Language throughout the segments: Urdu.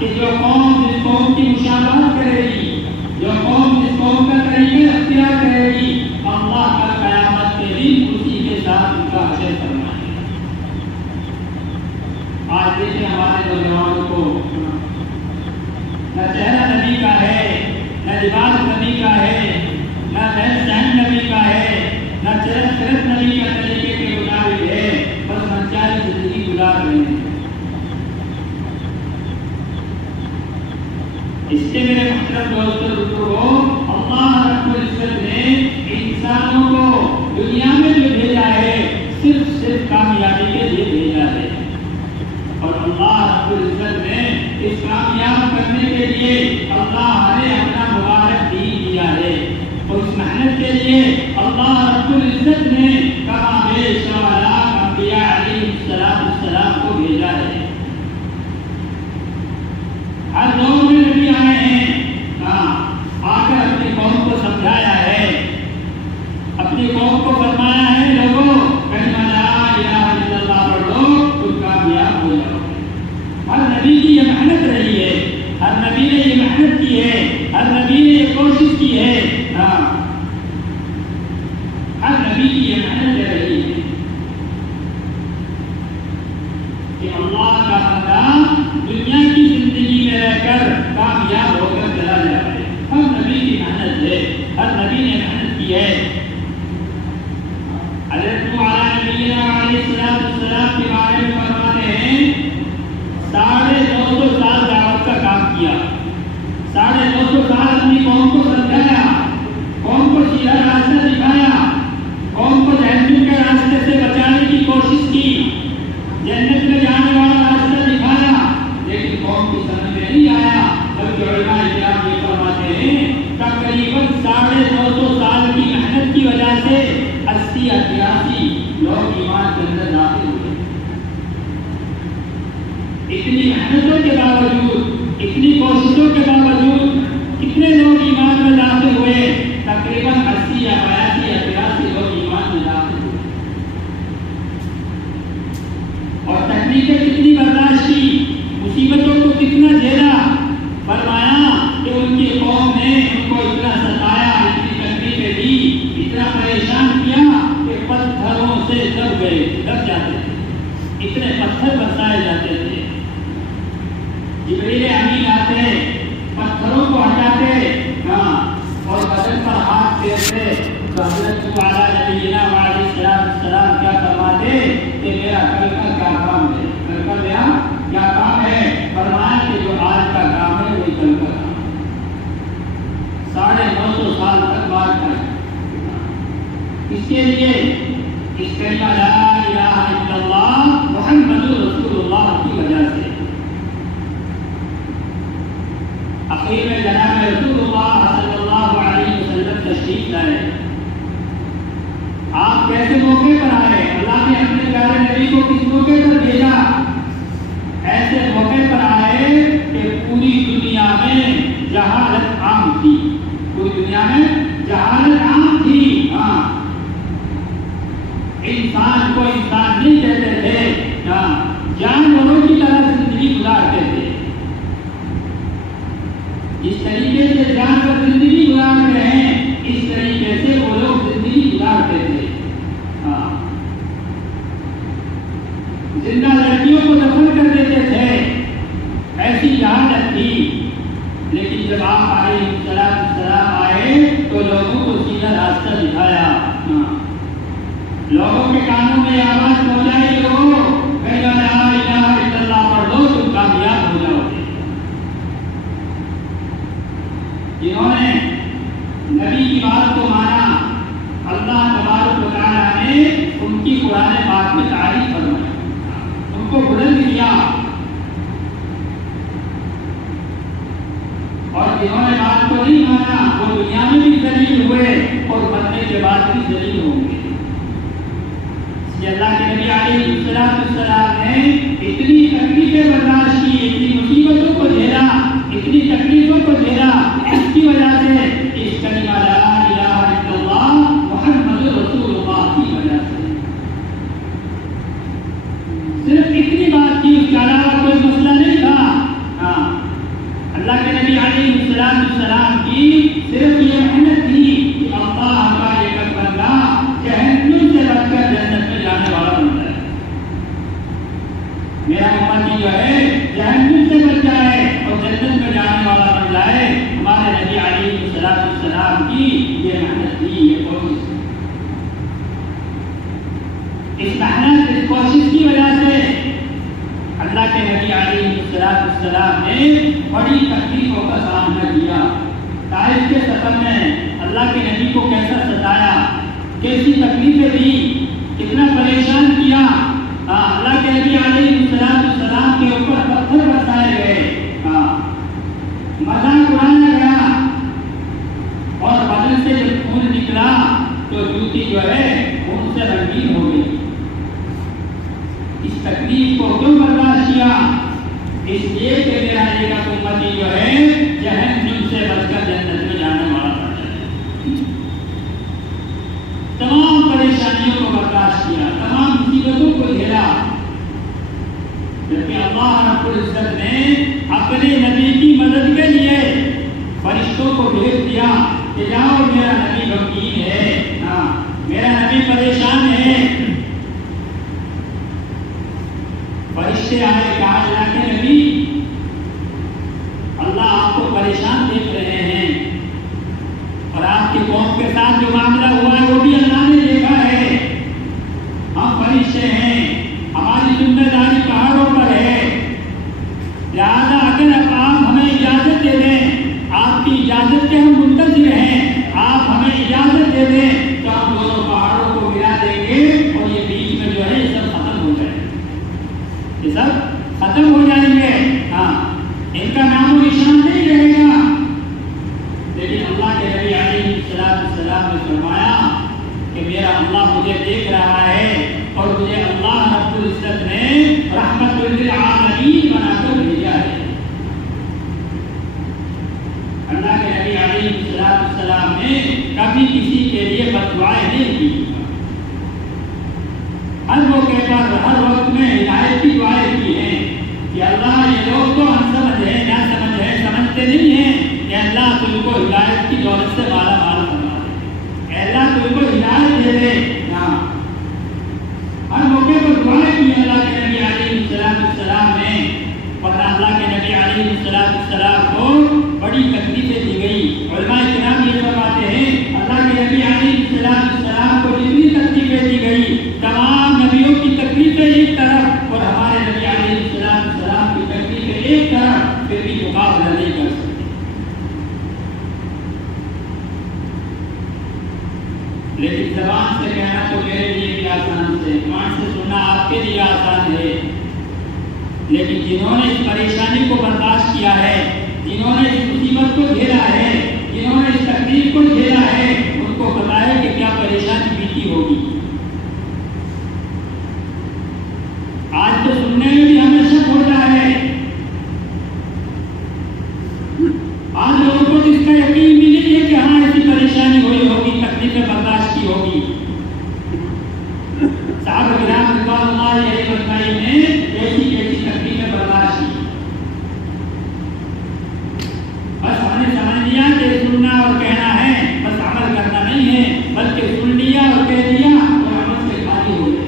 کہ جو قوم جس قوم کی مشابہت کرے گی، جو قوم جس قوم کا طریقہ اختیار کرے گی، اللہ کا قیامت کے دن اسی کے ساتھ ان کا حشر فرمائے گا۔ آج دیکھیں ہمارے نوجوانوں کو نہ چہرہ نبی کا ہے، نہ لباس نبی کا ہے، نہ رہن سہن نبی کا ہے، نہ چرت چرت نبی کا طریقے کے مطابق ہے، بس منچائی زندگی گزار رہے ہیں۔ اس سے میرے محترم دوستوں بزرگوں، اللہ رب العزت نے انسانوں کو دنیا میں جو بھیجا ہے صرف کامیابی کے لیے بھیجا ہے، اور اللہ رب العزت نے اس کامیاب کرنے کے لیے اللہ نے اپنا مبارک دین دیا ہے، اور اس محنت کے لیے اللہ رب العزت نے کہا بے شمار انبیاء علیہ السلام کو بھیجا ہے۔ ہر دور میں نبی آئے ہیں، آ کر اپنی قوم کو سمجھایا ہے، اپنی قوم کو فرمایا ہے لوگوں کلمہ لا الہ الا اللہ پڑھ لو تم کامیاب ہو جاؤ۔ ہر نبی کی یہ محنت رہی ہے، ہر نبی نے یہ محنت کی ہے، ہر نبی نے یہ کوشش کی ہے، ہر نبی کی یہ محنت رہی ہے کہ اللہ کا بندہ دنیا کی زندگی میں رہ کر کامیاب ہو کر چلا جائے۔ ہر نبی کی محنت ہے، ہر نبی نے محنت کی ہے۔ حضرت نوح علیہ السلام کے بارے میں فرماتے ہیں 950 سال دعوت کا کام کیا، 950 سال اپنی قوم کو سمجھایا، قوم کو سیدھا راستہ دکھایا، قوم کو جہنم کے راستے سے بچانے کی کوشش کی، جنت میں جانے والا راستہ دکھایا، لیکن قوم کی سمجھ میں نہیں آیا۔ بلکہ علماء کرام یہ فرماتے ہیں تقریباً 950 سال کی محنت کی وجہ سے 80-83 لوگ ایمان کے اندر داخل ہوئے۔ اتنی محنتوں کے باوجود، اتنی کوششوں کے باوجود کتنے لوگ ایمان میں داخل ہوئے؟ تقریباً 80-82 لوگ ایمان میں داخل ہوئے۔ اور تکلیفیں کتنی برداشت کی، مصیبتوں کو کتنا جھیلا، فرمایا کہ ان کی قوم نے ان کو اتنا ستایا، اتنی تکلیفیں دی، اتنا پریشان کیا کہ پتھروں سے دب جاتے تھے، اتنے پتھر برسائے جاتے تھے۔ جبریل امین آتے، پتھروں کو ہٹاتے، اور بدن پر ہاتھ پھیرتے تو حضرت نبینا علیہ السلام کیا فرماتے کہ میرا کل کا کیا کام ہے، کل کا میرا کیا کام ہے؟ فرمایا کہ جو آج کا کام ہے وہی کل کا کام ہے۔ 950 سال تک بات کریں اس کے لیے، اس کلمہ لا الہ الا اللہ محمد رسول اللہ کی وجہ سے۔ اخیر میں جناب رسول اللہ صلی اللہ علیہ وسلم تشریف لائے۔ آپ کیسے موقع پر آئے؟ اللہ نے اپنے پیارے نبی کو کس موقع پر بھیجا؟ ایسے موقع پر آئے کہ پوری دنیا میں جہالت عام تھی، پوری دنیا میں جہالت عام تھی۔ انسان کو انسان نہیں کہتے تھے، جانوروں کی طرح زندگی گزارتے تھے۔ جس طریقے سے جانور زندگی گزار رہے ہیں اس طریقے سے وہ لوگ زندگی گزارتے تھے۔ زندہ لڑکیوں کو دفن کر دیتے تھے، ایسی جہالت تھی۔ لیکن جب آپ علیہ السلام آئے تو لوگوں کو سیدھا راستہ دکھایا، لوگوں کے کانوں میں آواز پہنچائی، لوگوں کلمہ لا الہ الا اللہ پڑھ لو تم کامیاب ہو جاؤ گے۔ جنہوں نے نبی کی بات کو مانا، اللہ تبارک و تعالیٰ نے ان کی قرآن پاک میں تعریف فرمائی، ان کو بلند کیا، اور جنہوں نے بات کو نہیں مانا وہ دنیا میں بھی ذلیل ہوئے اور مرنے کے بعد بھی ذلیل ہوں گے۔ اللہ کے نبی علیہ السلام نے اتنی تکلیفیں برداشت کی، اتنی مصیبتوں کو جھیلا، اتنی تکلیفوں کو جھیلا، اس کی وجہ سے اس کلمہ لا الہ الا اللہ محمد رسول اللہ کی وجہ سے صرف اتنی بات کی، اس کے علاوہ کوئی مسئلہ نہیں تھا۔ صرف یہ محنت تھی کہ اللہ کا ایک بندہ جہنم سے بچ کر جنت میں جانے والا بنتا ہے. میرا امتی جو ہے جہنم سے بچ جائے اور جنت میں جانے والا بن جائے. ہمارے نبی علیہ السلام کی یہ محنت تھی، یہ کوشش. اس محنت اس کوشش کی وجہ سے اللہ کے نبی علیہ السلام نے بڑی تکلیفوں کا سامنا کیا. طائف کے سفر میں اللہ کے نبی کو کیسا ستایا، کیسی تکلیفیں دی، کتنا پریشان کیا. اللہ کے نبی علیہ السلام کے اوپر پتھر برسائے گئے، مذاق اڑایا گیا، اور بدن سے جب خون نکلا تو جوتی جو ہے خون سے رنگین ہو گئی. اس تکلیف کو کیوں برداشت کیا؟ اس لیے کہ میرا ایک امتی جو ہے جہنم سے بچ کر جنت میں جانے والا بن جائے. تمام پریشانیوں کو برداشت کیا، تمام مصیبتوں کو جھیلا، جبکہ اللہ رب العزت نے اپنے نبی کی مدد کے لیے فرشتوں کو بھیج دیا کہ جاؤ میرا نبی غمگین ہے، میرا نبی پریشان ہے. فرشتے آئے، کہا اللہ کے نبی اللہ آپ کو پریشان دیکھ رہے ہیں، اور آپ کی قوم کے ساتھ جو معاملہ ہوا ہے وہ بھی اللہ نے دیکھا ہے. ہم فرشتے ہیں، ہماری ذمہ داری پہاڑوں پر ہے، لہٰذا اگر آپ ہمیں اجازت دے دیں، آپ کی اجازت کے ہم منتظر ہیں، آپ ہمیں اجازت دے دیں تو ہم دونوں پہاڑوں کو ملا دیں گے اور یہ بیچ میں جو ہے یہ سب ختم ہو جائے گا، یہ سب ختم ہو جائیں گے. ان کا نام و نشان نہیں رہے گا. لیکن اللہ کے نبی علیہ السلام نے فرمایا کہ میرا اللہ مجھے دیکھ رہا ہے اور مجھے اللہ رب العزت نے رحمت للعالمین بنا کر بھیجا ہے. اللہ کے نبی علیہ السلام نے کبھی کسی کے لیے بد دعائیں نہیں کی. ہر موقع پر ہر وقت میں ہدایت کی دعائیں کی ہیں کہ اللہ یہ لوگ تو ہم سمجھ ہیں، نہ سمجھ ہیں، سمجھتے نہیں ہیں، کہ اللہ تم کو ہدایت کی دولت سے مالا مال فرما دے، اے اللہ تم کو ہدایت دے دے. ہر موقع پر دعائیں کی اللہ کے نبی علیہ السلام نے. اور اللہ کے نبی علیہ السلام کو بڑی تکلیفیں دی گئی. علماء کرام یہ فرماتے ہیں اللہ کے نبی علیہ السلام کو جتنی تکلیفیں دی گئی، تمام نبیوں کی تکلیفیں ایک طرف اور ہمارے نبی علیہ السلام کی تکلیفیں ایک طرف، پھر بھی مقابلہ نہیں کر سکتے. لیکن زبان سے کہنا تو میرے لیے بھی آسان ہے، زبان سے سننا آپ کے لیے آسان ہے. لیکن جنہوں نے اس پریشانی کو برداشت کیا ہے، جنہوں نے اس مصیبت کو جھیلا ہے، جنہوں نے اس تکلیف کو جھیلا ہے، ان کو پتا ہے کہ کیا پریشانی بیتی ہوگی. آج تو سننے میں بھی ہمیں شک ہوتا ہے. آج لوگوں کو جس کا یقین بھی نہیں ہے کہ ہاں ایسی پریشانی ہوئی ہوگی، تکلیفیں برداشت کی ہوگی. صحابہ کرام رضوان اللہ علیہ اجمعین نے ایسی تکلیفیں برداشت کی. بس ہم نے سمجھ لیا کہ سننا اور کہنا ہے، بس عمل کرنا نہیں ہے، بلکہ سن لیا اور کہہ دیا اور عمل سے خالی ہو گئے.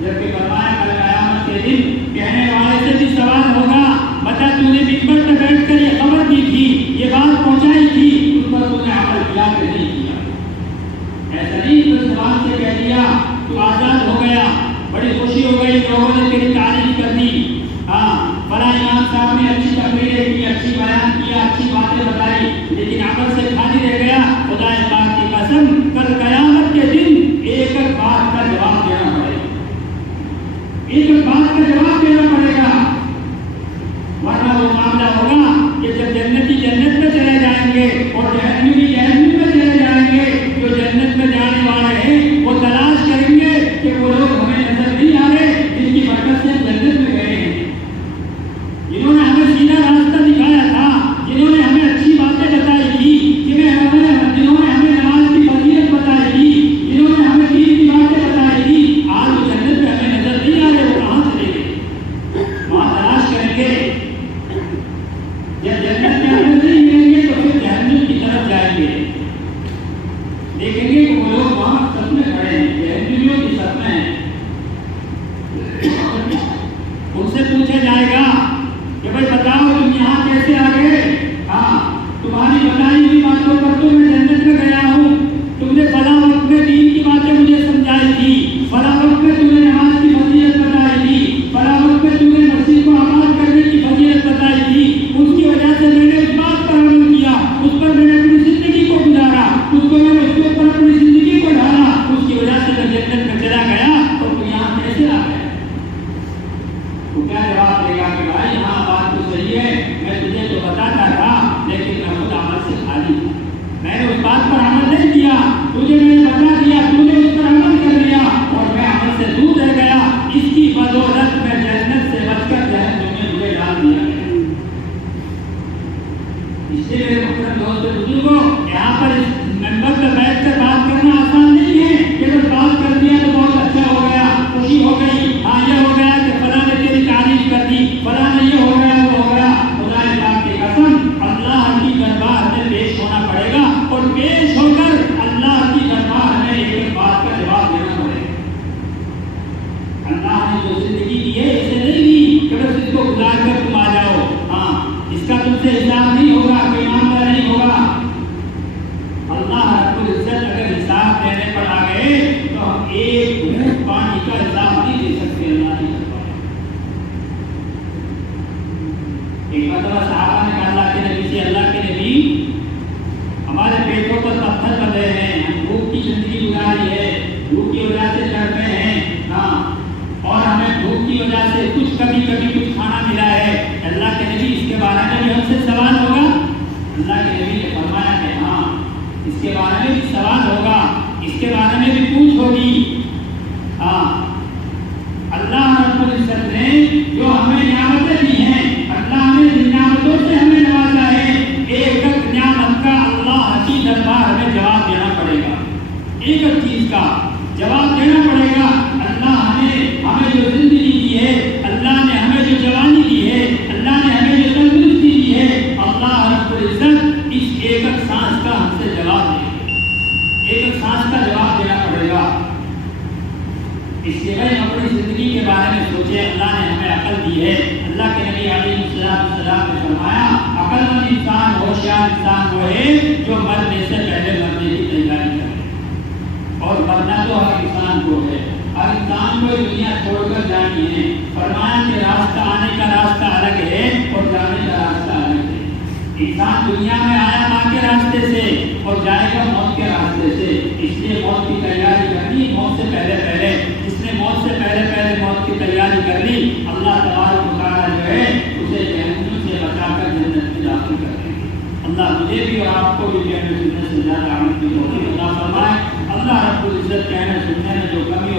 جبکہ فرمایا کل قیامت کے دن کہنے والے سے بھی سوال ہوگا، بتا تو نے ممبر پہ بیٹھ کر یہ خبر دی تھی، یہ بات پہنچائی تھی، اس پر تو نے عمل کیا کہ نہیں کیا؟ ایسا نہیں تو زبان سے کہہ دیا تو آزاد ہو گیا، بڑی خوشی ہو گئی، لوگوں نے تیری تعریف کر دی، فلاں امام صاحب نے اچھی تقریریں کی، اچھی بیان کیا، اچھی باتیں بتائی، لیکن عمل سے خالی رہ گیا. خدا پاک کی قسم کل قیامت کے دن ایک ایک بات کا جواب دینا پڑے گا، ایک ایک بات کا جواب دینا پڑے گا. ورنہ وہ معاملہ ہوگا کہ جب جنتی جنت میں چلے جائیں گے اور جہنمی جہنم میں چلے جائیں گے، جو جنت میں جانے والے ہیں وہ تلاش کریں گے کہ وہ لوگ ہمیں نظر نہیں آ رہے جن کی برکت سے جنت میں گئے ہیں، جنہوں نے ہمیں سیدھا راستہ دکھایا تھا، جنہوں نے ہمیں اچھی باتیں بتائی تھی، جنہوں نے ہمیں نماز کی فضیلت بتائی تھی، جنہوں نے ہمیں دین کی باتیں بتائی تھی. آج وہ جنت میں ہمیں نظر نہیں آ رہے، وہ کہاں چلے گئے؟ طرف جائیں گے، دیکھیں گے کہ وہ لوگ وہاں سب میں کھڑے ہیں، جہنمیوں کی سب میں ہیں. ان سے پوچھا جائے گا کہ بھائی بتاؤ تم یہاں کیسے آ گئے؟ ہاں تمہاری بتائی ہوئی باتوں پر تو میں جنت میں گیا ہوں، تم نے فلاں وقت میں دین کی باتیں مجھے سمجھائی تھی، فلاں وقت میں تم نے نماز کی فضیلت بتائی تھی، فلاں وقت میں تم نے مسجد کو آباد کرنے کی فضیلت بتائی تھی، اس کی وجہ سے میں نے اس بات پر عمل کیا، اس پر میں نے اپنی زندگی کو گزارا، اس کو میں نے اس کے اوپر اپنی زندگی کو ڈالا، اس کی وجہ سے میں جنت میں چلا گیا، اور تم یہاں کیسے آ گئے؟ تو کیا جواب دے گا کہ بھائی ہاں بات تو صحیح ہے، میں تجھے تو بتاتا تھا لیکن میں خود عمل سے خالی تھا، میں نے اس بات پر عمل نہیں کیا، تجھے میں نے بتا دیا، تو نے اس پر عمل کر لیا اور میں عمل سے دور رہ گیا، اس کی بدولت میں جنت سے بچ کر جہنم میں مجھے ڈال دیا گیا. اس لیے میرے محترم دوستو بزرگوں، یہاں پر اس منبر پہ بیٹھ کر بات کرنا آسان نہیں ہے کہ بس بات کر دیا تو بہت اچھا ہو گیا، خوشی ہو گئی، ہاں یہ ہو گیا کہ فلاں نے تیری تعریف کر دی، فلاں نے یہ ہو گیا وہ ہو گیا. خدا پاک کی قسم اللہ کی دربار میں پیش ہونا پڑے گا، اور پیش ہو کر اللہ کی دربار میں ایک ایک بات کا جواب دینا پڑے گا. اللہ نے جو زندگی دی ہے اسے نہیں دی کہ بس اس کو گزار کر تم آ جاؤ، ہاں اس کا تم سے حساب نہیں ہوگا، کوئی معاملہ نہیں ہوگا. اللہ رب العزت اگر حساب دینے پر آ گئے تو ہم ایک گھونٹ پانی کا حساب نہیں دے سکتے. اللہ کی دربار ایک مرتبہ صحابہ نے کہا اللہ کے نبی سے، اللہ کے نبی ہمارے پیٹوں پر پتھر بندھے ہیں، ہم بھوک کی زندگی گزاری ہے، بھوک کی وجہ سے تڑپے ہیں، ہاں اور ہمیں بھوک کی وجہ سے کبھی کچھ کھانا ملا ہے، اللہ کے نبی اس کے بارے میں بھی ہم سے سوال ہوگا؟ اللہ کے نبی نے فرمایا کہ ہاں اس کے بارے میں بھی سوال ہوگا، اس کے بارے میں بھی پوچھ ہوگی. ہاں اللہ رب العزت نے جو ہمیں نعمتیں دی ہیں، اللہ نے جن نعمتوں سے ہمیں نوازا ہے، ایک ایک نعمت کا اللہ کی دربار میں جواب دینا پڑے گا، ایک ایک چیز کا جواب دینا پڑے گا. اللہ نے ہمیں جو زندگی دی ہے، اللہ نے ہمیں جو جوانی دی ہے، اللہ نے ہمیں جو تندرستی دی ہے، اللہ رب العزت اس ایک ایک سانس کا ہم سے جواب دے گا، ایک ایک سانس کا جواب دینا پڑے گا. اس لیے بھائی ہم اپنی زندگی کے بارے میں سوچیں. اللہ نے ہمیں عقل دی ہے، اللہ کے نبی علیہ السلام نے فرمایا عقل مند انسان، ہوشیار انسان وہ ہے جو مرنے سے پہلے مرنے کی تیاری کرے، اور مرنا تو ہر انسان کو ہے، ہر انسان کو دنیا چھوڑ کر جانی ہے. فرمایا کہ راستہ آنے کا راستہ الگ ہے اور جانے کا راستہ الگ ہے. انسان دنیا میں آیا ماں کے راستے سے اور جائے گا موت کے راستے سے، اس لیے موت کی تیاری کرنی موت سے پہلے پہلے. جس نے موت سے پہلے موت کی تیاری کر لی، اللہ تبارک و تعالیٰ جو ہے اسے جہنم سے بچا کر جنت میں داخل کر دیں گے. اللہ مجھے بھی اور آپ کو بھی کہنے سننے سے زیادہ عمل کی توفیق عطا فرمائے. اللہ رب العزت کہنے سننے میں جو کمی